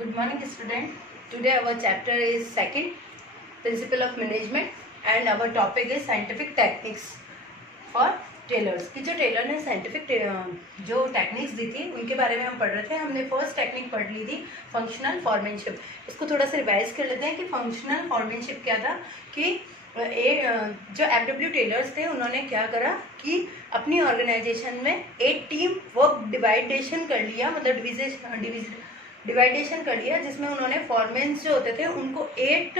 Good morning, student. Today our chapter is second, principle of management, and our topic is scientific techniques for Taylor's कि जो Taylor ने scientific जो techniques दी थी उनके बारे में हम पढ़ रहे थे। हमने फर्स्ट टेक्निक पढ़ ली थी फंक्शनल फॉर्मेनशिप। इसको थोड़ा सा रिवाइज कर लेते हैं कि फंक्शनल फॉर्मेनशिप क्या था। कि जो FW टेलर्स थे उन्होंने क्या करा कि अपनी ऑर्गेनाइजेशन में एक टीम वर्क डिवाइडेशन कर लिया, मतलब डिवाइडेशन कर लिया, जिसमें उन्होंने फॉरमेन्स जो होते थे उनको 8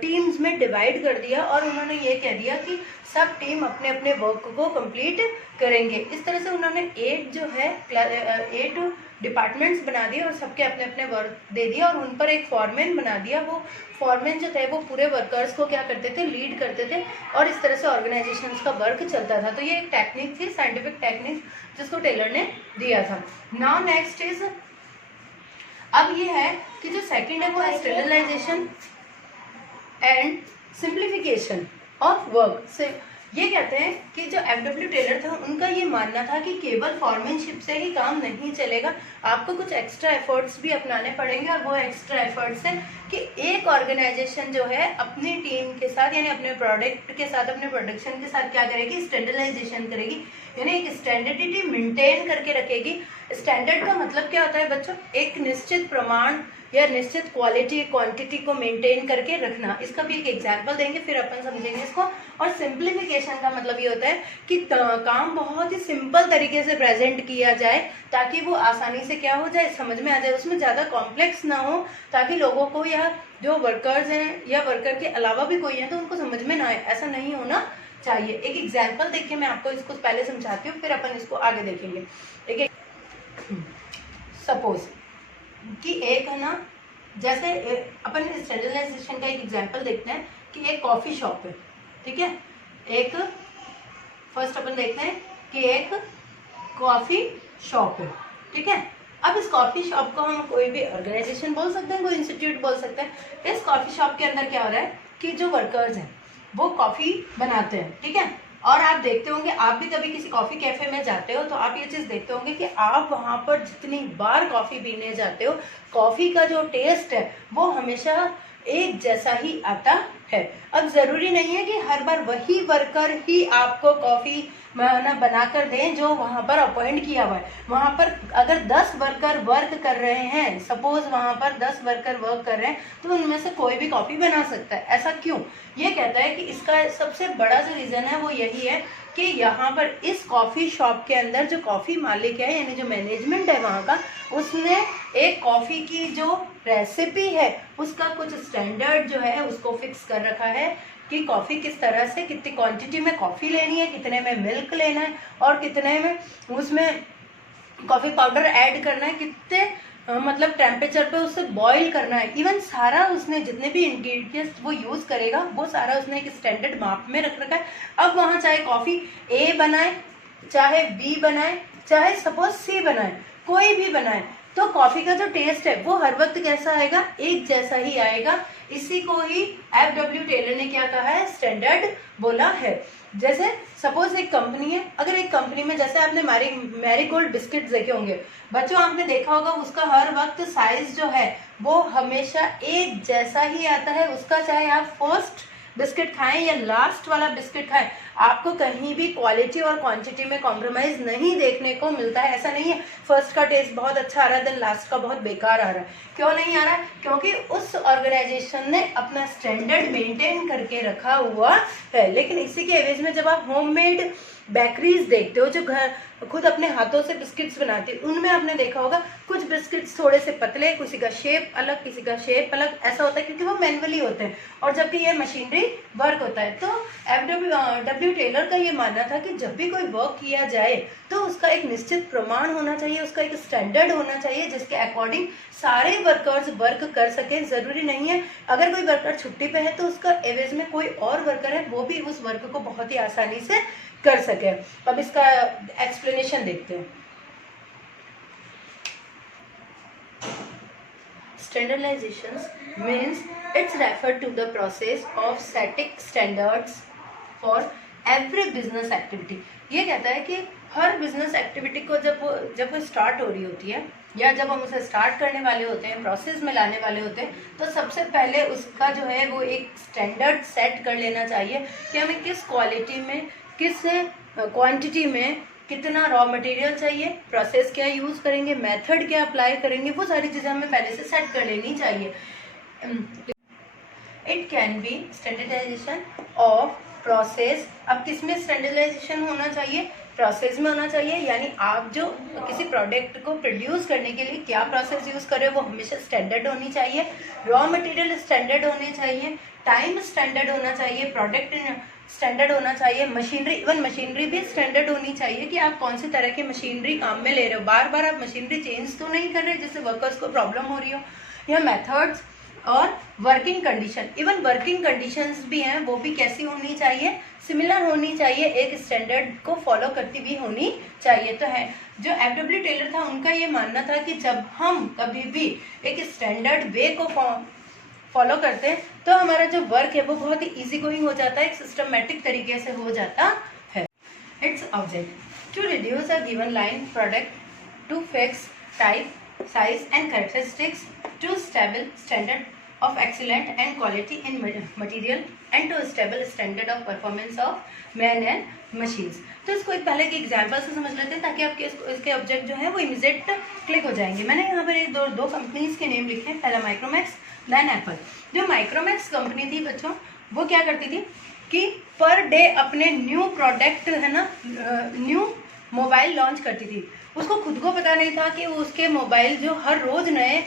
टीम्स में डिवाइड कर दिया और उन्होंने ये कह दिया कि सब टीम अपने अपने वर्क को कंप्लीट करेंगे। इस तरह से उन्होंने 8 डिपार्टमेंट्स बना दिए और सबके अपने अपने वर्क दे दिया और उन पर एक फॉरमैन बना दिया। वो फॉरमैन जो थे वो पूरे वर्कर्स को क्या करते थे, लीड करते थे और इस तरह से ऑर्गेनाइजेशन का वर्क चलता था। तो ये एक टेक्निक थी, साइंटिफिक टेक्निक, जिसको टेलर ने दिया था। नाउ नेक्स्ट इज, अब ये है कि जो सेकंड है वो है standardization and simplification of work. से ये कहते हैं कि जो FW टेलर था उनका ये मानना था कि केवल फॉर्मेनशिप से ही काम नहीं चलेगा, आपको कुछ एक्स्ट्रा एफर्ट्स भी अपनाने पड़ेंगे। और वो एक्स्ट्रा एफर्ट्स है कि एक ऑर्गेनाइजेशन जो है अपनी टीम के साथ, यानी अपने प्रोडक्ट के साथ, अपने प्रोडक्शन के साथ क्या करेगी, स्टैंडर्डाइजेशन करेगी, यानी एक स्टैंडर्डिटी मेंटेन करके रखेगी। स्टैंडर्ड का मतलब क्या होता है बच्चों, एक निश्चित प्रमाण या निश्चित क्वालिटी क्वांटिटी को मेंटेन करके रखना। इसका भी एक एग्जांपल देंगे फिर अपन समझेंगे इसको। और सिंप्लीफिकेशन का मतलब ये होता है कि काम बहुत ही सिंपल तरीके से प्रेजेंट किया जाए ताकि वो आसानी से क्या हो जाए, समझ में आ जाए, उसमें ज़्यादा कॉम्प्लेक्स ना हो, ताकि लोगों को या जो वर्कर्स हैं या वर्कर के अलावा भी कोई है तो उनको समझ में ना आए। ऐसा नहीं होना चाहिए। एक एग्जाम्पल देख के मैं आपको इसको पहले समझाती हूँ, फिर अपन इसको आगे देखेंगे। एक सपोज कि एक है ना, जैसे अपन स्टैंडर्डाइजेशन का एक एग्जांपल देखते हैं कि एक कॉफ़ी शॉप है, ठीक है। एक फर्स्ट अपन देखते हैं कि एक कॉफ़ी शॉप है, ठीक है। अब इस कॉफ़ी शॉप को हम कोई भी ऑर्गेनाइजेशन बोल सकते हैं, कोई इंस्टीट्यूट बोल सकते हैं। इस कॉफ़ी शॉप के अंदर क्या हो रहा है कि जो वर्कर्स हैं वो कॉफ़ी बनाते हैं, ठीक है। और आप देखते होंगे, आप भी कभी किसी कॉफ़ी कैफे में जाते हो तो आप ये चीज़ देखते होंगे कि आप वहाँ पर जितनी बार कॉफ़ी पीने जाते हो, कॉफ़ी का जो टेस्ट है वो हमेशा एक जैसा ही आता है। अब ज़रूरी नहीं है कि हर बार वही वर्कर ही आपको कॉफ़ी बनाकर दें जो वहाँ पर अपॉइंट किया हुआ है। वहाँ पर अगर 10 वर्कर वर्क कर रहे हैं, सपोज वहाँ पर 10 वर्कर वर्क कर रहे हैं, तो उनमें से कोई भी कॉफ़ी बना सकता है। ऐसा क्यों? ये कहता है कि इसका सबसे बड़ा जो रीज़न है वो यही है कि यहाँ पर इस कॉफ़ी शॉप के अंदर जो कॉफ़ी मालिक है, यानी जो मैनेजमेंट है वहाँ का, उसने एक कॉफ़ी की जो रेसिपी है उसका कुछ स्टैंडर्ड जो है उसको फिक्स कर रखा है कि कॉफ़ी किस तरह से, कितनी क्वांटिटी में कॉफ़ी लेनी है, कितने में मिल्क लेना है और कितने में उसमें कॉफ़ी पाउडर ऐड करना है, कितने मतलब टेम्परेचर पे उसे बॉईल करना है। इवन सारा उसने जितने भी इंग्रेडिएंट्स वो यूज़ करेगा वो सारा उसने एक स्टैंडर्ड माप में रख रखा है। अब वहाँ चाहे कॉफ़ी A बनाए, चाहे B बनाए, चाहे सपोज C बनाए, कोई भी बनाए, तो कॉफ़ी का जो टेस्ट है वो हर वक्त कैसा आएगा, एक जैसा ही आएगा। इसी को ही FW टेलर ने क्या कहा है, स्टैंडर्ड बोला है। जैसे सपोज एक कंपनी है, अगर एक कंपनी में, जैसे आपने मैरीगोल्ड बिस्किट्स देखे होंगे बच्चों, आपने देखा होगा उसका हर वक्त साइज जो है वो हमेशा एक जैसा ही आता है उसका, चाहे आप फर्स्ट बिस्किट खाएं या लास्ट वाला बिस्किट खाएं, आपको कहीं भी क्वालिटी और क्वांटिटी में कॉम्प्रोमाइज़ नहीं देखने को मिलता है। ऐसा नहीं है फर्स्ट का टेस्ट बहुत अच्छा आ रहा है देन लास्ट का बहुत बेकार आ रहा है। क्यों नहीं आ रहा है? क्योंकि उस ऑर्गेनाइजेशन ने अपना स्टैंडर्ड मेंटेन करके रखा हुआ है। लेकिन इसी के एवज में जब आप होममेड बेकरीज देखते हो जो घर खुद अपने हाथों से बिस्किट्स बनाती है, उनमें आपने देखा होगा कुछ बिस्किट्स थोड़े से पतले, किसी का शेप अलग, किसी का शेप अलग, ऐसा होता है क्योंकि वो मैनुअली होते हैं और जबकि ये मशीनरी वर्क होता है। तो FW टेलर का ये मानना था कि जब भी कोई वर्क किया जाए तो उसका एक निश्चित प्रमाण होना चाहिए, उसका एक स्टैंडर्ड होना चाहिए जिसके अकॉर्डिंग सारे वर्कर्स वर्क कर सकें। ज़रूरी नहीं है अगर कोई वर्कर छुट्टी पे है तो उसका एवज में कोई और वर्कर है वो भी उस वर्क को बहुत ही आसानी से कर सके। अब इसका एक्सप्लेनेशन देखते हैं। Standardization means it's referred to the process of setting standards for every business activity। ये कहता है कि हर बिजनेस एक्टिविटी को जब वो स्टार्ट हो रही होती है या जब हम उसे स्टार्ट करने वाले होते हैं, प्रोसेस में लाने वाले होते हैं, तो सबसे पहले उसका जो है वो एक स्टैंडर्ड सेट कर लेना चाहिए कि हमें किस क्वालिटी में, किस क्वांटिटी में कितना रॉ मटेरियल चाहिए, प्रोसेस क्या यूज़ करेंगे, मेथड क्या अप्लाई करेंगे, वो सारी चीज़ें हमें पहले से सेट कर लेनी चाहिए। It can be standardization of process. अब किस में स्टैंडर्डाइजेशन होना चाहिए? प्रोसेस में होना चाहिए, यानी आप जो किसी प्रोडक्ट को प्रोड्यूस करने के लिए क्या प्रोसेस यूज़ कर रहे हो वो हमेशा स्टैंडर्ड होनी चाहिए, रॉ मटेरियल स्टैंडर्ड होने चाहिए, टाइम स्टैंडर्ड होना चाहिए, प्रोडक्ट स्टैंडर्ड होना चाहिए, मशीनरी, इवन मशीनरी भी स्टैंडर्ड होनी चाहिए कि आप कौन सी तरह की मशीनरी काम में ले रहे हो, बार बार आप मशीनरी चेंज तो नहीं कर रहे जिससे वर्कर्स को प्रॉब्लम हो रही हो, या मेथड्स और working condition, even working conditions भी हैं वो भी कैसी होनी चाहिए, सिमिलर होनी चाहिए, एक स्टैंडर्ड को फॉलो करती भी होनी चाहिए। तो है जो FW टेलर था उनका ये मानना था कि जब हम कभी भी एक स्टैंडर्ड वे को फॉलो करते हैं तो हमारा जो वर्क है वो बहुत ही इजी गोइंग हो जाता है, एक सिस्टमेटिक तरीके से हो जाता है। It's object to reduce a given line product to fix type, size and characteristics to stable standard of excellent and quality in material and to stable standard of performance of man and machines। तो इसको एक पहले के example से समझ लेते हैं ताकि आपके इसके ऑब्जेक्ट जो है वो इमीडिएट क्लिक हो जाएंगे। मैंने यहाँ पर एक दो कंपनीज के नेम लिखे हैं, पहला माइक्रोमैक्स देन एप्पल। जो माइक्रोमैक्स कंपनी थी बच्चों वो क्या करती थी कि पर डे अपने न्यू प्रोडक्ट है ना, न्यू मोबाइल लॉन्च करती थी। उसको खुद को पता नहीं था कि उसके मोबाइल जो हर रोज़ नए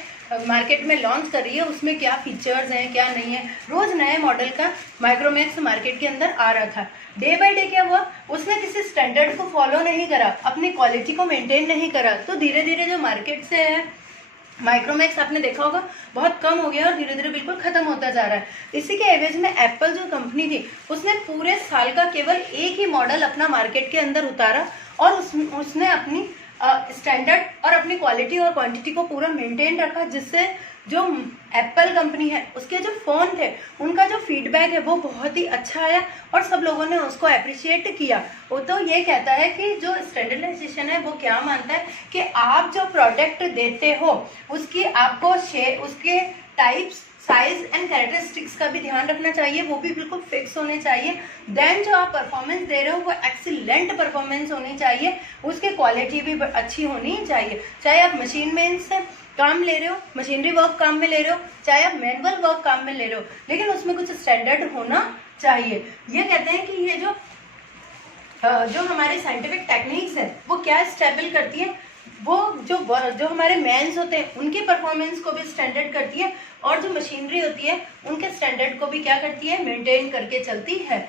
मार्केट में लॉन्च कर रही है उसमें क्या फीचर्स हैं क्या नहीं है, रोज़ नए मॉडल का माइक्रोमैक्स मार्केट के अंदर आ रहा था। डे बाय डे क्या हुआ, उसने किसी स्टैंडर्ड को फॉलो नहीं करा, अपनी क्वालिटी को मेंटेन नहीं करा, तो धीरे धीरे जो मार्केट से है माइक्रोमैक्स आपने देखा होगा बहुत कम हो गया और धीरे धीरे बिल्कुल खत्म होता जा रहा है। इसी के एवज में एप्पल जो कंपनी थी उसने पूरे साल का केवल एक ही मॉडल अपना मार्केट के अंदर उतारा और उसने अपनी स्टैंडर्ड और अपनी क्वालिटी और क्वांटिटी को पूरा मेंटेन रखा, जिससे जो एप्पल कंपनी है उसके जो फ़ोन थे उनका जो फीडबैक है वो बहुत ही अच्छा आया और सब लोगों ने उसको अप्रिशिएट किया। वो तो ये कहता है कि जो स्टैंडर्डाइजेशन है वो क्या मानता है कि आप जो प्रोडक्ट देते हो उसकी आपको उसके टाइप्स, साइज एंड कैरेक्टरिस्टिक्स का भी ध्यान रखना चाहिए, वो भी बिल्कुल फिक्स होने चाहिए। देन जो आप परफॉर्मेंस दे रहे हो वो एक्सीलेंट परफॉर्मेंस होनी चाहिए, उसकी क्वालिटी भी अच्छी होनी चाहिए। चाहे आप मशीन में से काम ले रहे हो, मशीनरी वर्क काम में ले रहे हो, चाहे आप मैनुअल वर्क काम में ले रहे हो, लेकिन उसमें कुछ स्टैंडर्ड होना चाहिए। ये कहते हैं कि ये जो हमारी साइंटिफिक टेक्निक्स है वो क्या स्टेबल करती है, वो जो हमारे मैन्स होते हैं उनके परफॉर्मेंस को भी स्टैंडर्ड करती है और जो मशीनरी होती है उनके स्टैंडर्ड को भी क्या करती है, मेंटेन करके चलती है।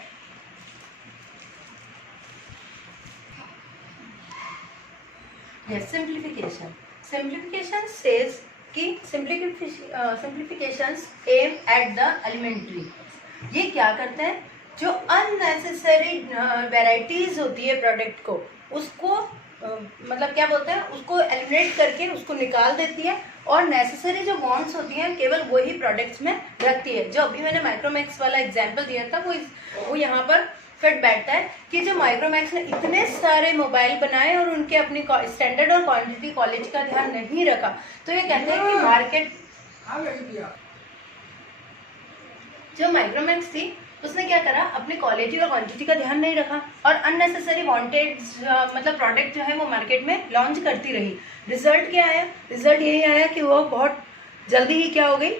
सिंप्लीफिकेशन सेज कि simplifications aim at the elementary. ये क्या करते हैं, जो अननेसेसरी वेराइटीज होती है प्रोडक्ट को उसको मतलब क्या बोलते हैं, उसको एलिमिनेट करके उसको निकाल देती है और नेसेसरी जो बॉन्ड्स होती हैं केवल वही प्रोडक्ट्स में रखती है। जो अभी मैंने माइक्रोमैक्स वाला एग्जांपल दिया था वो यहाँ पर फिट बैठता है कि जो माइक्रोमैक्स ने इतने सारे मोबाइल बनाए और उनके अपनी स्टैंडर्ड और क्वांटिटी क्वालिटी का ध्यान नहीं रखा, तो ये कहते हैं कि मार्केट जो माइक्रोमैक्स थी उसने क्या करा, अपनी क्वालिटी और क्वांटिटी का ध्यान नहीं रखा और अननेसेसरी वांटेड मतलब प्रोडक्ट जो है वो मार्केट में लॉन्च करती रही। रिजल्ट क्या आया, रिजल्ट यही आया कि वो बहुत जल्दी ही क्या हो गई,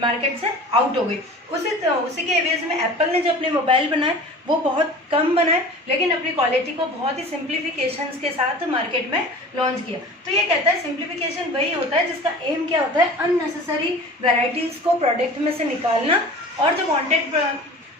मार्केट से आउट हो गई। उसी के एवज में एप्पल ने जो अपने मोबाइल बनाए वो बहुत कम बनाए लेकिन अपनी क्वालिटी को बहुत ही सिंप्लीफिकेशंस के साथ मार्केट में लॉन्च किया। तो ये कहता है सिंप्लीफिकेशन वही होता है जिसका एम क्या होता है, अननेसेसरी वेराइटीज़ को प्रोडक्ट में से निकालना और जो वांटेड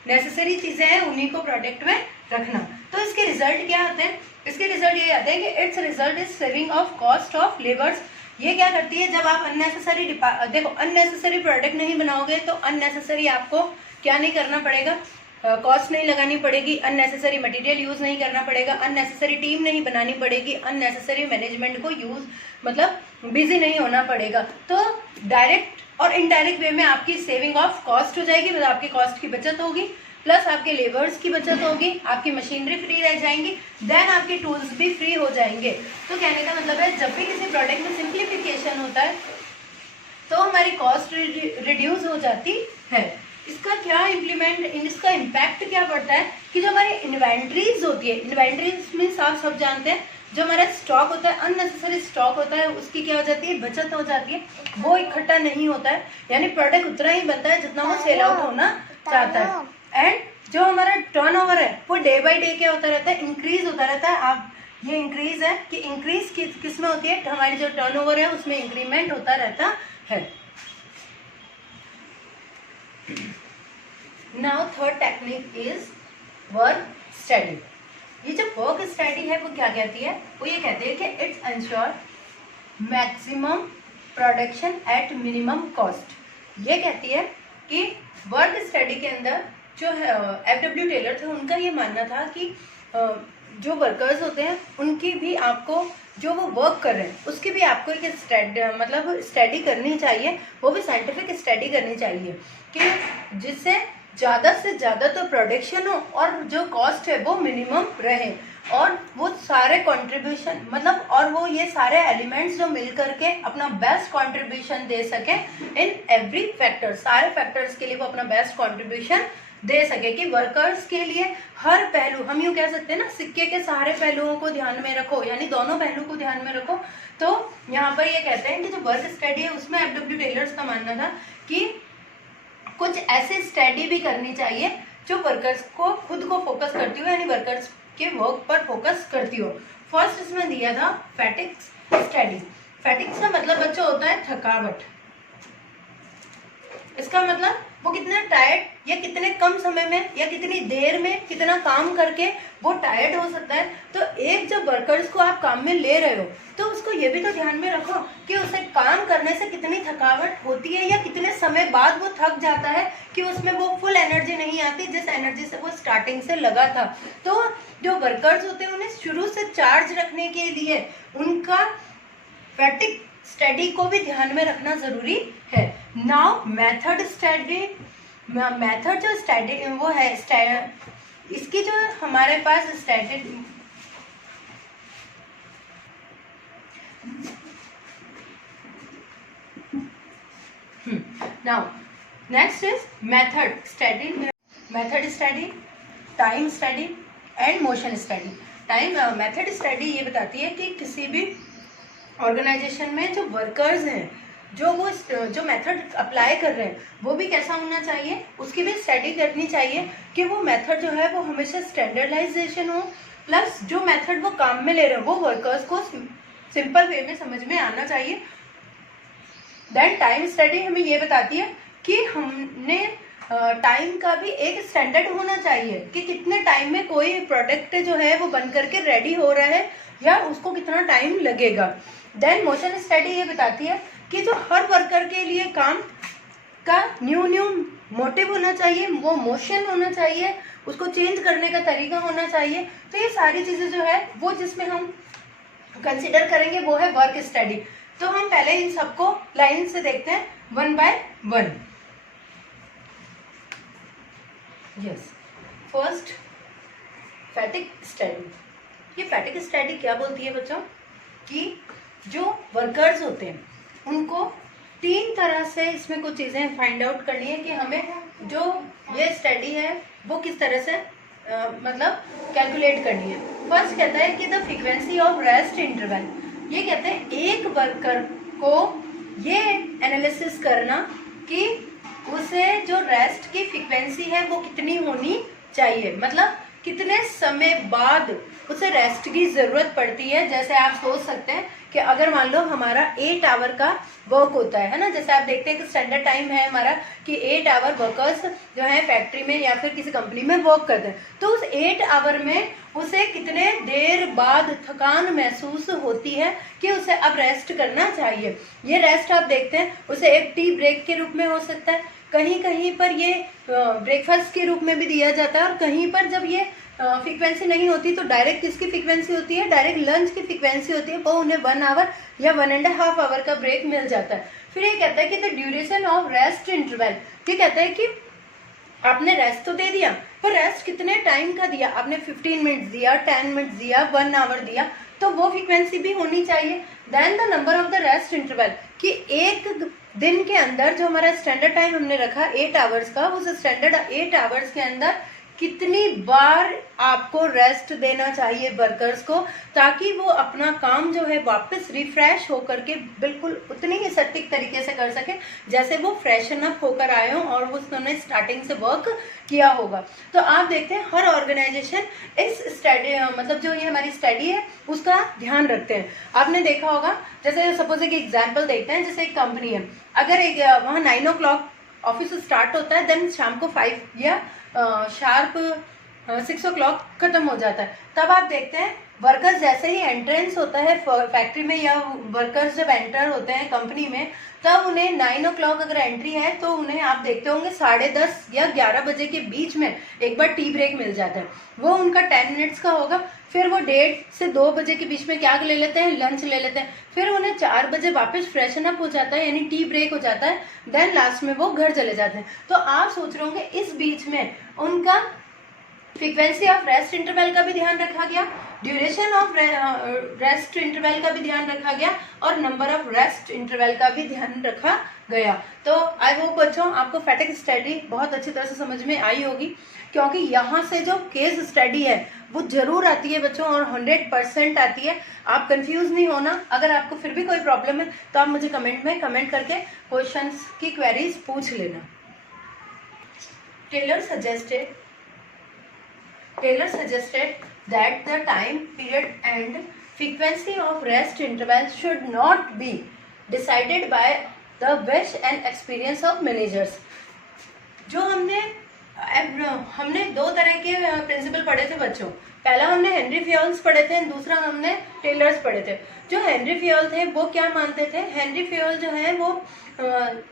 नेसेसरी चीज़ें हैं उन्हीं को प्रोडक्ट में रखना। तो इसके रिजल्ट क्या आते हैं, इसके रिजल्ट ये आते हैं कि it's result is saving of cost of labours. ये क्या करती है, जब आप अननेसेसरी देखो अननेसेसरी प्रोडक्ट नहीं बनाओगे तो अननेसेसरी आपको क्या नहीं करना पड़ेगा, कॉस्ट नहीं लगानी पड़ेगी, अननेसेसरी मटेरियल यूज़ नहीं करना पड़ेगा, अननेसेसरी टीम नहीं बनानी पड़ेगी, अननेसेसरी मैनेजमेंट को मतलब बिजी नहीं होना पड़ेगा। तो डायरेक्ट और इनडायरेक्ट वे में आपकी सेविंग ऑफ कॉस्ट हो जाएगी, मतलब आपकी कॉस्ट की बचत होगी प्लस आपके लेबर्स की बचत होगी, आपकी मशीनरी फ्री रह जाएंगी, देन आपके टूल्स भी फ्री हो जाएंगे। तो कहने का मतलब है जब भी किसी प्रोडक्ट में सिंप्लीफिकेशन होता है तो हमारी कॉस्ट रिड्यूस हो जाती है। इसका क्या इसका इम्पैक्ट क्या पड़ता है कि जो हमारी इन्वेंट्रीज होती है, इन्वेंट्रीज में आप सब जानते हैं जो हमारा स्टॉक होता है, अननेसेसरी स्टॉक होता है, उसकी क्या हो जाती है, बचत हो जाती है, वो इकट्ठा नहीं होता है, यानी प्रोडक्ट उतना ही बनता है जितना वो सेल आउट होना चाहता है। एंड जो हमारा टर्नओवर है वो डे बाय डे क्या होता रहता है, इंक्रीज होता रहता है। आप ये इंक्रीज है कि इंक्रीज किस में होती है, हमारी जो टर्नओवर है उसमें इंक्रीमेंट होता रहता है। Now third technique is work study. ये जो वर्क स्टडी है वो क्या कहती है, वो ये कहती है कि it's ensure maximum production at minimum cost. ये कहती है कि वर्क स्टडी के अंदर जो एफडब्ल्यू टेलर थे उनका ये मानना था कि जो वर्कर्स होते हैं उनकी भी आपको जो वो वर्क कर रहे हैं उसकी भी आपको एक स्टडी करनी चाहिए, वो भी साइंटिफिक स्टडी करनी चाहिए कि जिससे ज़्यादा से ज़्यादा तो प्रोडक्शन हो और जो कॉस्ट है वो मिनिमम रहे, और वो सारे कंट्रीब्यूशन और वो ये सारे एलिमेंट्स जो मिल करके अपना बेस्ट कंट्रीब्यूशन दे सके इन एवरी फैक्टर, सारे फैक्टर्स के लिए वो अपना बेस्ट कंट्रीब्यूशन दे सके कि वर्कर्स के लिए हर पहलू, हम यूँ कह सकते हैं ना, सिक्के के सारे पहलुओं को ध्यान में रखो, यानी दोनों पहलू को ध्यान में रखो। तो यहाँ पर ये कहते हैं कि जो वर्क स्टडी है उसमें एफडब्ल्यू टेलर्स का मानना था कि कुछ ऐसी स्टडी भी करनी चाहिए जो वर्कर्स को खुद को फोकस करती हो, यानी वर्कर्स के वर्क पर फोकस करती हो। फर्स्ट इसमें दिया था फैटिग्स स्टडी। फैटिग्स का मतलब बच्चों होता है थकावट। इसका मतलब वो कितना टायर्ड या कितने कम समय में या कितनी देर में कितना काम करके वो टायर्ड हो सकता है। तो एक जब वर्कर्स को आप काम में ले रहे हो तो उसको ये भी तो ध्यान में रखो कि उसे काम करने से कितनी थकावट होती है या कितने समय बाद वो थक जाता है कि उसमें वो फुल एनर्जी नहीं आती जिस एनर्जी से वो स्टार्टिंग से लगा था। तो जो वर्कर्स होते हैं उन्हें शुरू से चार्ज रखने के लिए उनका फैटिग स्टडी को भी ध्यान में रखना जरूरी है। नाउ मेथड स्टडी, मेथड जो स्टडी वो है इसकी जो हमारे पास study now next is method study. Method study, time study and motion study. Method study ये बताती है कि किसी भी ऑर्गेनाइजेशन में जो वर्कर्स हैं जो मेथड अप्लाई कर रहे हैं वो भी कैसा होना चाहिए, उसकी भी स्टडी करनी चाहिए कि वो मेथड जो है वो हमेशा स्टैंडर्डाइजेशन हो, प्लस जो मेथड वो काम में ले रहे हैं वो वर्कर्स को सिंपल वे में समझ में आना चाहिए। देन टाइम स्टडी हमें ये बताती है कि हमने टाइम का भी एक स्टैंडर्ड होना चाहिए कि कितने टाइम में कोई प्रोडक्ट जो है वो बन करके रेडी हो रहा है या उसको कितना टाइम लगेगा। देन मोशन स्टडी ये बताती है कि जो हर वर्कर के लिए काम का न्यू मोटिव होना चाहिए, वो मोशन होना चाहिए, उसको चेंज करने का तरीका होना चाहिए। तो ये सारी चीज़ें जो है वो जिसमें हम कंसिडर करेंगे वो है वर्क स्टडी। तो हम पहले इन सबको लाइन से देखते हैं one by one. Yes, first fatigue study. ये फैटिग स्टडी क्या बोलती है बच्चों कि जो वर्कर्स होते हैं उनको तीन तरह से इसमें कुछ चीज़ें फाइंड आउट करनी है कि हमें जो ये स्टडी है वो किस तरह से कैलकुलेट करनी है। फर्स्ट कहता है कि the frequency of rest interval. ये कहते हैं एक वर्कर को ये एनालिसिस करना कि उसे जो रेस्ट की फ्रीक्वेंसी है वो कितनी होनी चाहिए, मतलब कितने समय बाद उसे रेस्ट की ज़रूरत पड़ती है। जैसे आप सोच सकते हैं कि अगर मान लो हमारा 8 आवर का वर्क होता है ना, जैसे आप देखते हैं कि स्टैंडर्ड टाइम है हमारा कि 8 आवर वर्कर्स जो है फैक्ट्री में या फिर किसी कंपनी में वर्क करते हैं, तो उस 8 आवर में उसे कितने देर बाद थकान महसूस होती है कि उसे अब रेस्ट करना चाहिए। ये रेस्ट आप देखते हैं उसे एक टी ब्रेक के रूप में हो सकता है, कहीं कहीं पर ये ब्रेकफास्ट के रूप में भी दिया जाता है, और कहीं पर जब ये फ्रीक्वेंसी नहीं होती तो डायरेक्ट किसकी फ्रीक्वेंसी होती है, डायरेक्ट लंच की फ्रीक्वेंसी होती है, वो उन्हें 1 आवर या 1.5 आवर का ब्रेक मिल जाता है। फिर ये कहता है कि the duration of rest interval. ये कहता है कि आपने रेस्ट तो दे दिया, पर रेस्ट कितने टाइम का दिया आपने? 15 मिनट्स दिया, 10 मिनट्स दिया, 1 आवर दिया, तो वो फ्रीक्वेंसी भी होनी चाहिए। Then the number of the rest interval, कि एक दिन के अंदर जो हमारा स्टैंडर्ड टाइम हमने रखा 8 आवर्स का, उस स्टैंडर्ड 8 आवर्स के अंदर कितनी बार आपको रेस्ट देना चाहिए वर्कर्स को, ताकि वो अपना काम जो है वापस रिफ्रेश होकर के बिल्कुल उतनी ही सटीक तरीके से कर सके जैसे वो फ्रेशन अप होकर आए हों और उसने स्टार्टिंग से वर्क किया होगा। तो आप देखते हैं हर ऑर्गेनाइजेशन इस स्टडी मतलब जो ये हमारी स्टडी है उसका ध्यान रखते हैं। आपने देखा होगा, जैसे सपोज एक एग्जाम्पल देखते हैं, जैसे एक कंपनी है, अगर एक वहाँ 9 o'clock ऑफिस स्टार्ट होता है, देन शाम को 5 या शार्प 6 o'clock खत्म हो जाता है। तब आप देखते हैं वर्कर्स जैसे ही एंट्रेंस होता है फैक्ट्री में, या वर्कर्स जब एंटर होते हैं कंपनी में, तब उन्हें 9 o'clock अगर एंट्री है तो उन्हें आप देखते होंगे 10:30 या 11 बजे के बीच में एक बार टी ब्रेक मिल जाता है। वो उनका 10 मिनट्स का होगा। फिर वो 1:30 से 2 बजे के बीच में क्या ले लेते हैं? लंच ले लेते हैं। फिर उन्हें 4 बजे वापस फ्रेशन अप हो जाता है, यानी टी ब्रेक हो जाता है। देन लास्ट में वो घर चले जाते हैं। तो आप सोच रहे होंगे इस बीच में उनका फ्रीक्वेंसी ऑफ रेस्ट इंटरवल का भी ध्यान रखा गया, ड्यूरेशन ऑफ रेस्ट इंटरवल का भी ध्यान रखा गया, और नंबर ऑफ रेस्ट इंटरवल का भी ध्यान रखा गया। तो आई होप बच्चों आपको फैटिग स्टडी बहुत अच्छी तरह से समझ में आई होगी, क्योंकि यहाँ से जो केस स्टडी है वो जरूर आती है बच्चों, और 100% आती है। आप कंफ्यूज नहीं होना। अगर आपको फिर भी कोई प्रॉब्लम है तो आप मुझे कमेंट में कमेंट करके क्वेश्चंस की क्वेरीज पूछ लेना। Taylor suggested that the time period and frequency of rest interval should not be decided by the wish and experience of managers। जो हमने 2 तरह के प्रिंसिपल पढ़े थे बच्चों। पहला हमने हेनरी फ्योल्स पढ़े थे, दूसरा हमने टेलर्स पढ़े थे। जो हेनरी फ्योल थे वो क्या मानते थे? हेनरी फ्योल जो है वो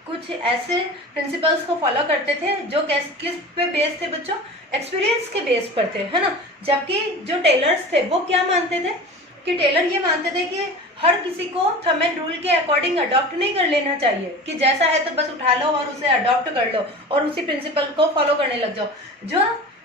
कुछ ऐसे प्रिंसिपल्स को फॉलो करते थे जो किस पे बेस थे बच्चों? एक्सपीरियंस के बेस पर थे, है ना। जबकि जो टेलर्स थे वो क्या मानते थे कि टेलर ये मानते थे कि हर किसी को थंब एंड रूल के अकॉर्डिंग अडॉप्ट नहीं कर लेना चाहिए, कि जैसा है तो बस उठा लो और उसे अडॉप्ट कर लो और उसी प्रिंसिपल को फॉलो करने लग जाओ। जो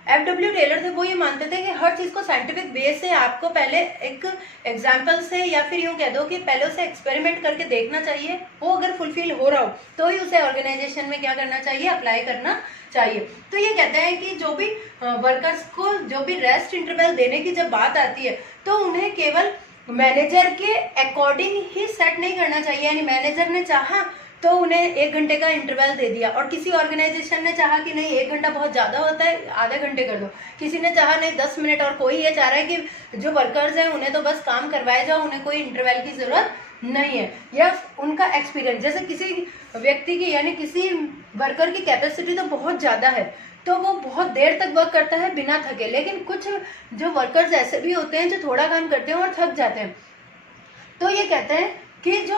FW टेलर थे वो ये मानते थे कि हर चीज को साइंटिफिक बेस से आपको पहले एक एग्जाम्पल से, या फिर यूं कह दो कि पहले उसे एक्सपेरिमेंट करके देखना चाहिए। वो अगर फुलफिल हो रहा हो तो ही उसे ऑर्गेनाइजेशन में क्या करना चाहिए? अप्लाई करना चाहिए। तो ये कहते हैं कि जो भी वर्कर्स को जो भी रेस्ट इंटरवल देने की जब बात आती है तो उन्हें केवल मैनेजर के अकॉर्डिंग ही सेट नहीं करना चाहिए। यानी मैनेजर ने चाहा तो उन्हें 1 घंटे का इंटरवल दे दिया, और किसी ऑर्गेनाइजेशन ने चाहा कि नहीं 1 घंटा बहुत ज्यादा होता है, आधे घंटे कर दो। किसी ने चाहा नहीं 10 मिनट, और कोई ये चाह रहा है कि जो वर्कर्स हैं उन्हें तो बस काम करवाए जाओ, उन्हें कोई इंटरवल की जरूरत नहीं है। या उनका एक्सपीरियंस, जैसे किसी व्यक्ति की यानी किसी वर्कर की कैपेसिटी तो बहुत ज्यादा है तो वो बहुत देर तक वर्क करता है बिना थके, लेकिन कुछ जो वर्कर्स ऐसे भी होते हैं जो थोड़ा काम करते हैं और थक जाते हैं। तो ये कहते हैं कि जो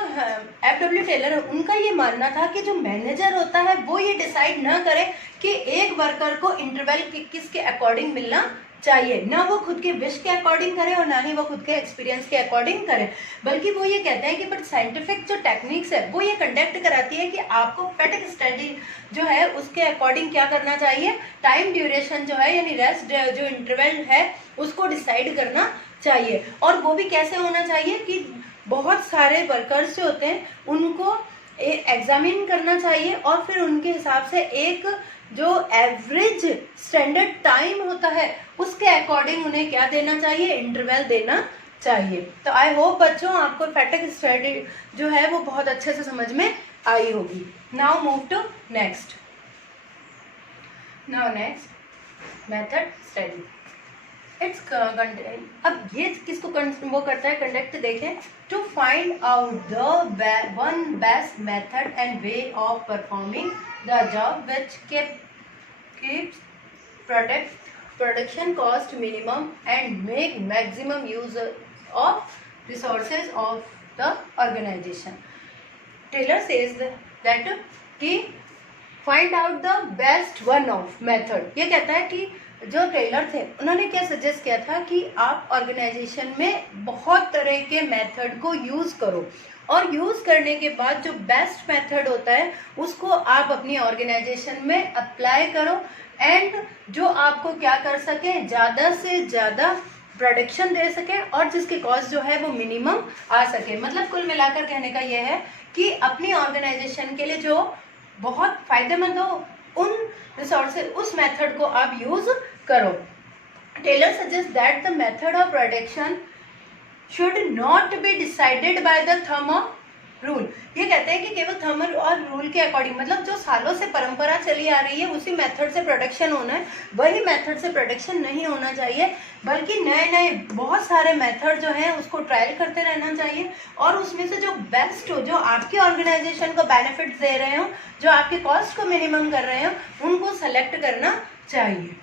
FW टेलर है उनका ये मानना था कि जो मैनेजर होता है वो ये डिसाइड ना करे कि एक वर्कर को इंटरवल किसके अकॉर्डिंग मिलना चाहिए, ना वो खुद के विश के अकॉर्डिंग करे और ना ही वो खुद के एक्सपीरियंस के अकॉर्डिंग करे, बल्कि वो ये कहते हैं कि बट साइंटिफिक जो टेक्निक्स है वो ये कंडक्ट कराती है कि आपको फैटिग स्टडी जो है उसके अकॉर्डिंग क्या करना चाहिए? टाइम ड्यूरेशन जो है यानी रेस्ट जो इंटरवल है उसको डिसाइड करना चाहिए। और वो भी कैसे होना चाहिए कि बहुत सारे वर्कर्स जो होते हैं उनको एग्जामिन करना चाहिए, और फिर उनके हिसाब से एक जो एवरेज स्टैंडर्ड टाइम होता है उसके अकॉर्डिंग उन्हें क्या देना चाहिए? इंटरवल देना चाहिए। तो आई होप बच्चों आपको फैटिग स्टडी जो है वो बहुत अच्छे से समझ में आई होगी। Now move to next method study. It's अब ये किसको वो करता है? कंडक्ट देखें, to find out the one best method and way of performing the job which keeps production cost minimum and make maximum use of resources of the organization. Taylor says that कि find out the best one of method, ये कहता है कि जो Taylor थे उन्होंने क्या suggest किया था कि आप ऑर्गेनाइजेशन में बहुत तरह के मेथड को यूज़ करो, और यूज़ करने के बाद जो बेस्ट मेथड होता है उसको आप अपनी ऑर्गेनाइजेशन में अप्लाई करो, एंड जो आपको क्या कर सके, ज़्यादा से ज़्यादा प्रोडक्शन दे सके और जिसकी कॉस्ट जो है वो मिनिमम आ सके। मतलब कुल मिलाकर कहने का ये है कि अपनी ऑर्गेनाइजेशन के लिए जो बहुत फायदेमंद हो उन रिसोर्सेज, उस मेथड को आप यूज करो। Taylor suggest that the method of production should not be decided by the thumb of rule. ये कहते हैं कि केवल थंब और रूल के अकॉर्डिंग, मतलब जो सालों से परंपरा चली आ रही है उसी मेथड से प्रोडक्शन होना है, वही मेथड से प्रोडक्शन नहीं होना चाहिए, बल्कि नए नए बहुत सारे मेथड जो हैं उसको ट्रायल करते रहना चाहिए, और उसमें से जो बेस्ट हो, जो आपकी ऑर्गेनाइजेशन को बेनिफिट दे रहे हो, जो आपके कॉस्ट को मिनिमम कर रहे हो, उनको सेलेक्ट करना चाहिए।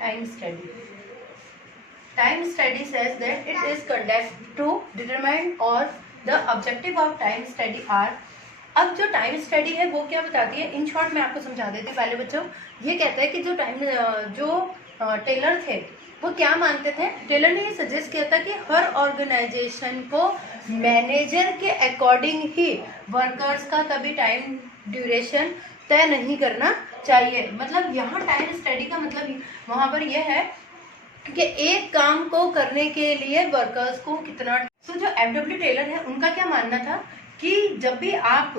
Time study. Time study says that it is conducted to determine or the objective of time study are। अब जो टाइम स्टडी है वो क्या बताती है, इन शॉर्ट मैं आपको समझा देती हूँ। पहले बच्चों ये कहता है कि जो टेलर थे वो क्या मानते थे, टेलर ने ये सजेस्ट किया था कि हर ऑर्गेनाइजेशन को मैनेजर के अकॉर्डिंग ही वर्कर्स का कभी टाइम ड्यूरेशन तय नहीं करना चाहिए। मतलब यहाँ टाइम स्टडी का मतलब वहाँ पर यह है कि एक काम को करने के लिए वर्कर्स को कितना। तो जो एमडब्ल्यू टेलर है उनका क्या मानना था कि जब भी आप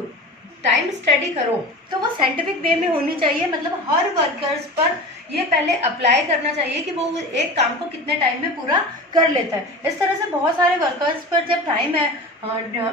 टाइम स्टडी करो तो वो साइंटिफिक वे में होनी चाहिए। मतलब हर वर्कर्स पर ये पहले अप्लाई करना चाहिए कि वो एक काम को कितने टाइम में पूरा कर लेता है। इस तरह से बहुत सारे वर्कर्स पर जब टाइम है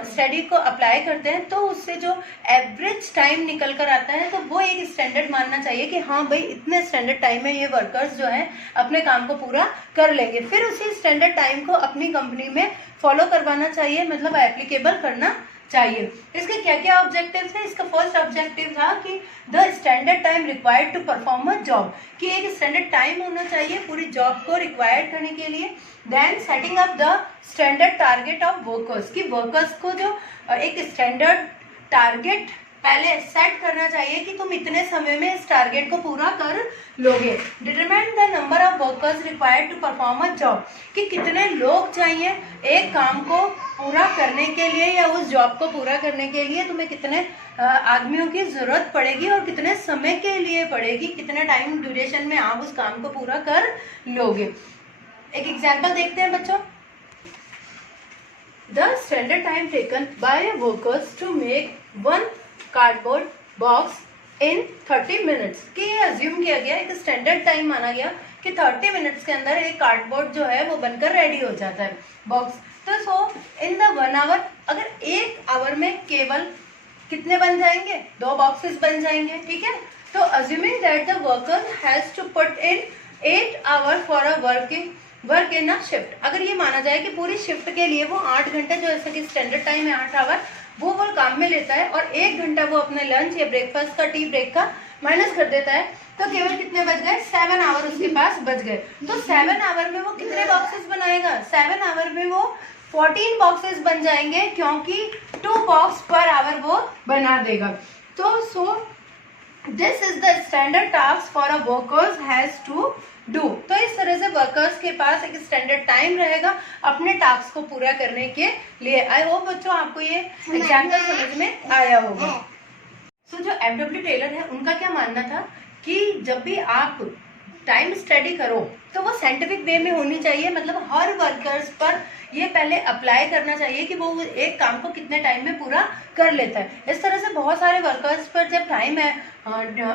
स्टडी को अप्लाई करते हैं तो उससे जो एवरेज टाइम निकल कर आता है तो वो एक स्टैंडर्ड मानना चाहिए कि हाँ भाई इतने स्टैंडर्ड टाइम में ये वर्कर्स जो हैं अपने काम को पूरा कर लेंगे। फिर उसी स्टैंडर्ड टाइम को अपनी कंपनी में फॉलो करवाना चाहिए, मतलब एप्लीकेबल करना चाहिए। इसके क्या क्या ऑब्जेक्टिव थे? इसका फर्स्ट ऑब्जेक्टिव था कि the standard time required to perform a job, कि एक स्टैंडर्ड टाइम होना चाहिए पूरी जॉब को रिक्वायर्ड करने के लिए। Then setting up the standard target of workers, कि वर्कर्स को जो एक स्टैंडर्ड टारगेट पहले सेट करना चाहिए कि तुम इतने समय में इस टारगेट को पूरा कर लोगे। Determine the number of workers required to perform a job, कि कितने लोग चाहिए एक काम को पूरा करने के लिए या उस जॉब को पूरा करने के लिए तुम्हें कितने आदमियों की जरूरत पड़ेगी और कितने समय के लिए पड़ेगी, कितने टाइम ड्यूरेशन में आप उस काम को पूरा कर लोगे। एक एग्जांपल देखते हैं बच्चों। The standard time taken by workers to make one cardboard box in 30 minutes, कि ये अज्यूम किया गया, एक स्टैंडर्ड टाइम माना गया कि 30 मिनट्स के अंदर एक कार्डबोर्ड जो है वो बनकर रेडी हो जाता है बॉक्स। तो सो इन द 1 आवर, अगर 1 आवर में केवल कितने बन जाएंगे? 2 बॉक्सेस बन जाएंगे, ठीक है। तो assuming that the worker has to put in 8 hour for a work in a shift, अगर ये माना जाए कि पूरी शिफ्ट के लिए वो 8 घंटे, जो जैसे कि स्टैंडर्ड टाइम है 8 आवर, वो काम में लेता है और 1 घंटा वो अपने लंच या ब्रेकफास्ट का, टी ब्रेक का माइनस कर देता है, तो केवल कितने बच गए? 7 आवर उसके पास बच गए। तो 7 आवर में वो कितने बॉक्सेस बनाएगा? 7 आवर में वो 14 बॉक्सेस बन जाएंगे, क्योंकि 2 बॉक्स पर आवर वो बना देगा। तो so this is the standard task for a workers has to do. तो इस तरह से वर्कर्स के पास एक स्टैंडर्ड टाइम रहेगा अपने टास्क को पूरा करने के लिए। आई होप बच्चों आपको ये एग्जाम्पल समझ में आया होगा। सो जो एमडब्ल्यू टेलर है उनका क्या मानना था कि जब भी आप टाइम स्टडी करो तो वो साइंटिफिक वे में होनी चाहिए। मतलब हर वर्कर्स पर ये पहले अप्लाई करना चाहिए कि वो एक काम को कितने टाइम में पूरा कर लेता है। इस तरह से बहुत सारे वर्कर्स पर जब टाइम है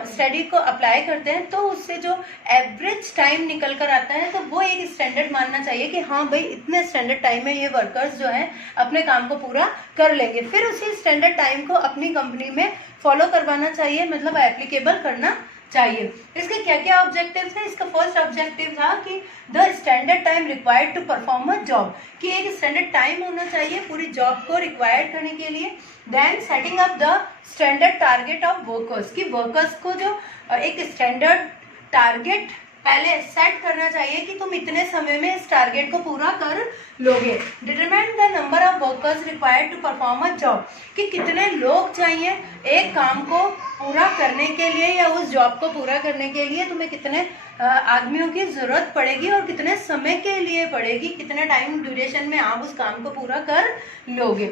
स्टडी को अप्लाई करते हैं तो उससे जो एवरेज टाइम निकल कर आता है तो वो एक स्टैंडर्ड मानना चाहिए कि हाँ भाई इतने स्टैंडर्ड टाइम में ये वर्कर्स जो हैं अपने काम को पूरा कर लेंगे। फिर उसी स्टैंडर्ड टाइम को अपनी कंपनी में फॉलो करवाना चाहिए, मतलब एप्लीकेबल करना चाहिए। इसके क्या क्या ऑब्जेक्टिव थे? इसका फर्स्ट ऑब्जेक्टिव था कि the standard time required to perform a job, कि एक स्टैंडर्ड टाइम होना चाहिए पूरी जॉब को रिक्वायर्ड करने के लिए। Then setting up the standard target of workers, कि वर्कर्स को जो एक स्टैंडर्ड टारगेट पहले सेट करना चाहिए कि तुम इतने समय में इस टारगेट को पूरा कर लोगे। Determine the number of workers required to perform a job, कि कितने लोग चाहिए एक काम को पूरा करने के लिए या उस जॉब को पूरा करने के लिए तुम्हें कितने आदमियों की जरूरत पड़ेगी और कितने समय के लिए पड़ेगी, कितने टाइम ड्यूरेशन में आप उस काम को पूरा कर लोगे।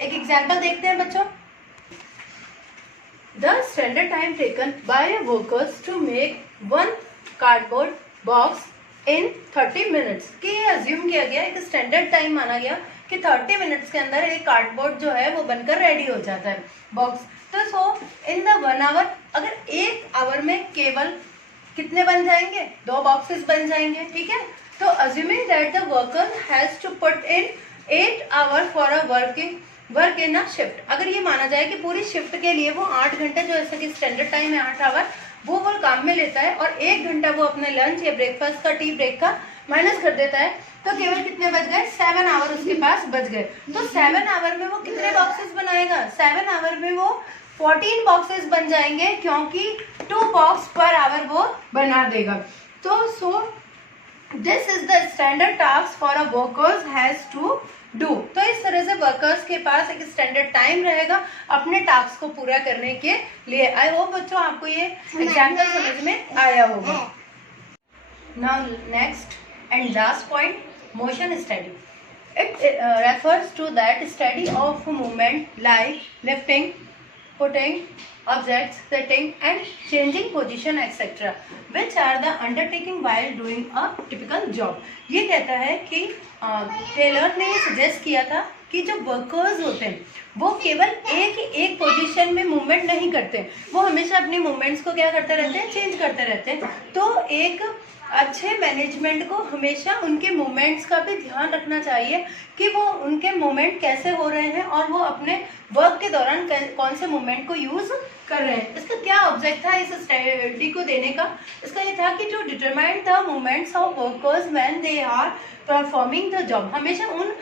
एक एग्जाम्पल देखते हैं बच्चों। The standard time taken by workers to make one cardboard box in 30 minutes, कि ये अज्यूम किया गया, एक स्टैंडर्ड टाइम माना गया कि 30 मिनट्स के अंदर एक कार्डबोर्ड जो है वो बनकर रेडी हो जाता है बॉक्स। तो सो इन द 1 आवर, अगर 1 आवर में केवल कितने बन जाएंगे, 2 बॉक्सेस बन जाएंगे, ठीक है। तो assuming that the worker has to put in 8 hour for a work in a shift, अगर ये माना जाए कि पूरी शिफ्ट के लिए वो 8 घंटे, जो जैसे कि स्टैंडर्ड टाइम है 8 आवर, वो काम में लेता है और 1 घंटा वो अपने लंच या ब्रेकफास्ट का, टी ब्रेक का माइनस कर देता है, तो केवल कितने बच गए, 7 आवर उसके पास बच गए। तो 7 आवर में वो कितने बॉक्सेस बनाएगा, 7 आवर में वो 14 बॉक्सेस बन जाएंगे, क्योंकि 2 बॉक्स पर आवर वो बना देगा। तो so this is the standard task for a workers has to do. तो इस तरह से वर्कर्स के पास एक स्टैंडर्ड टाइम रहेगा अपने टास्क को पूरा करने के लिए। आई होप बच्चों आपको ये एग्जाम्पल समझ में आया होगा। Now next and last point, motion study. It refers to that study of movement like lifting, putting objects, sitting and changing position etc. which are the undertaking while doing a typical job। ये कहता है कि Taylor ने suggest किया था कि जो workers होते हैं वो केवल एक पोजीशन में मूवमेंट नहीं करते, वो हमेशा अपनी मूवमेंट्स को क्या करते रहते हैं, चेंज करते रहते हैं। तो एक अच्छे मैनेजमेंट को हमेशा उनके मूवमेंट्स का भी ध्यान रखना चाहिए कि वो उनके मूवमेंट कैसे हो रहे हैं और वो अपने वर्क के दौरान कौन से मूवमेंट को यूज कर रहे हैं। इसका क्या ऑब्जेक्ट था इस स्टडी को देने का, इसका ये था कि जो determine the movements of workers when they are performing the job, हमेशा उन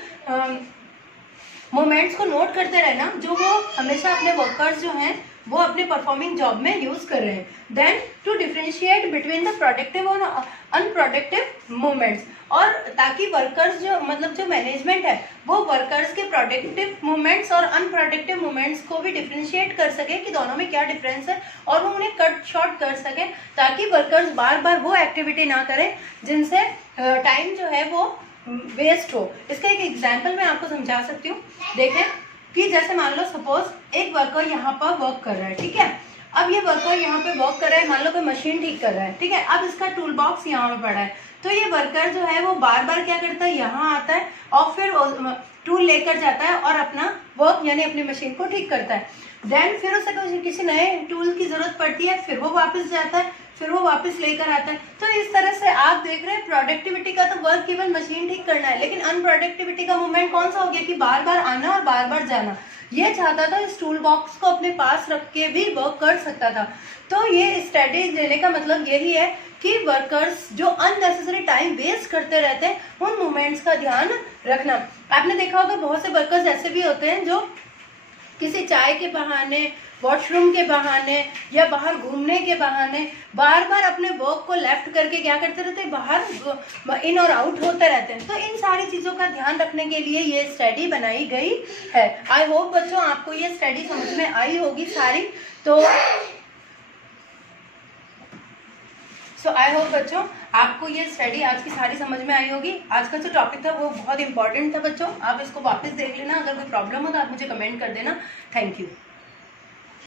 मोमेंट्स को नोट करते रहना जो वो हमेशा अपने वर्कर्स जो हैं वो अपने परफॉर्मिंग जॉब में यूज कर रहे हैं। Then to differentiate between the productive और अनप्रोडक्टिव मूवमेंट्स, और ताकि वर्कर्स जो मतलब जो मैनेजमेंट है वो वर्कर्स के प्रोडक्टिव मूवमेंट्स और अनप्रोडक्टिव मूवमेंट्स को भी डिफरेंशिएट कर सके कि दोनों में क्या डिफरेंस है और वो उन्हें कट शॉर्ट कर सके, ताकि वर्कर्स बार बार वो एक्टिविटी ना करें जिनसे टाइम जो है वो वेस्ट हो। इसका एक एग्जाम्पल मैं आपको समझा सकती हूँ। देखें कि जैसे मान लो सपोज एक वर्कर यहाँ पर वर्क कर रहा है, ठीक है। अब ये वर्कर यहाँ पे वर्क कर रहा है, मान लो कोई मशीन ठीक कर रहा है, ठीक है। अब इसका टूल बॉक्स यहाँ पे पड़ा है, तो ये वर्कर जो है वो बार बार क्या करता है, यहाँ आता है और फिर टूल लेकर जाता है और अपना वर्क यानी अपनी मशीन को ठीक करता है। देन फिर उसे किसी नए टूल की जरूरत पड़ती है, फिर वो वापस जाता है, फिर वो वापस लेकर आता है। तो इस तरह से आप देख रहे हैं प्रोडक्टिविटी का तो वर्क केवल मशीन ठीक करना है, लेकिन अनप्रोडक्टिविटी का मूवमेंट कौन सा हो गया कि बार बार आना और बार बार जाना। ये चाहता था इस टूल बॉक्स को अपने पास रख के भी वर्क कर सकता था। तो ये स्टडी देने का मतलब यही है कि वर्कर्स जो अननेसेसरी टाइम वेस्ट करते रहते हैं उन मूवमेंट्स का ध्यान रखना। आपने देखा होगा बहुत से वर्कर्स ऐसे भी होते हैं जो किसी चाय के बहाने, वॉशरूम के बहाने या बाहर घूमने के बहाने बार बार अपने वर्क को लेफ्ट करके क्या करते रहते हैं, बाहर इन और आउट होते रहते हैं। तो इन सारी चीज़ों का ध्यान रखने के लिए ये स्टडी बनाई गई है। आई होप बच्चों आपको ये स्टडी समझ में आई होगी सारी। तो आई होप बच्चों आपको ये स्टडी आज की सारी समझ में आई होगी। आज का जो टॉपिक था वो बहुत इंपॉर्टेंट था बच्चों, आप इसको वापस देख लेना। अगर कोई प्रॉब्लम हो तो आप मुझे कमेंट कर देना। Thank you.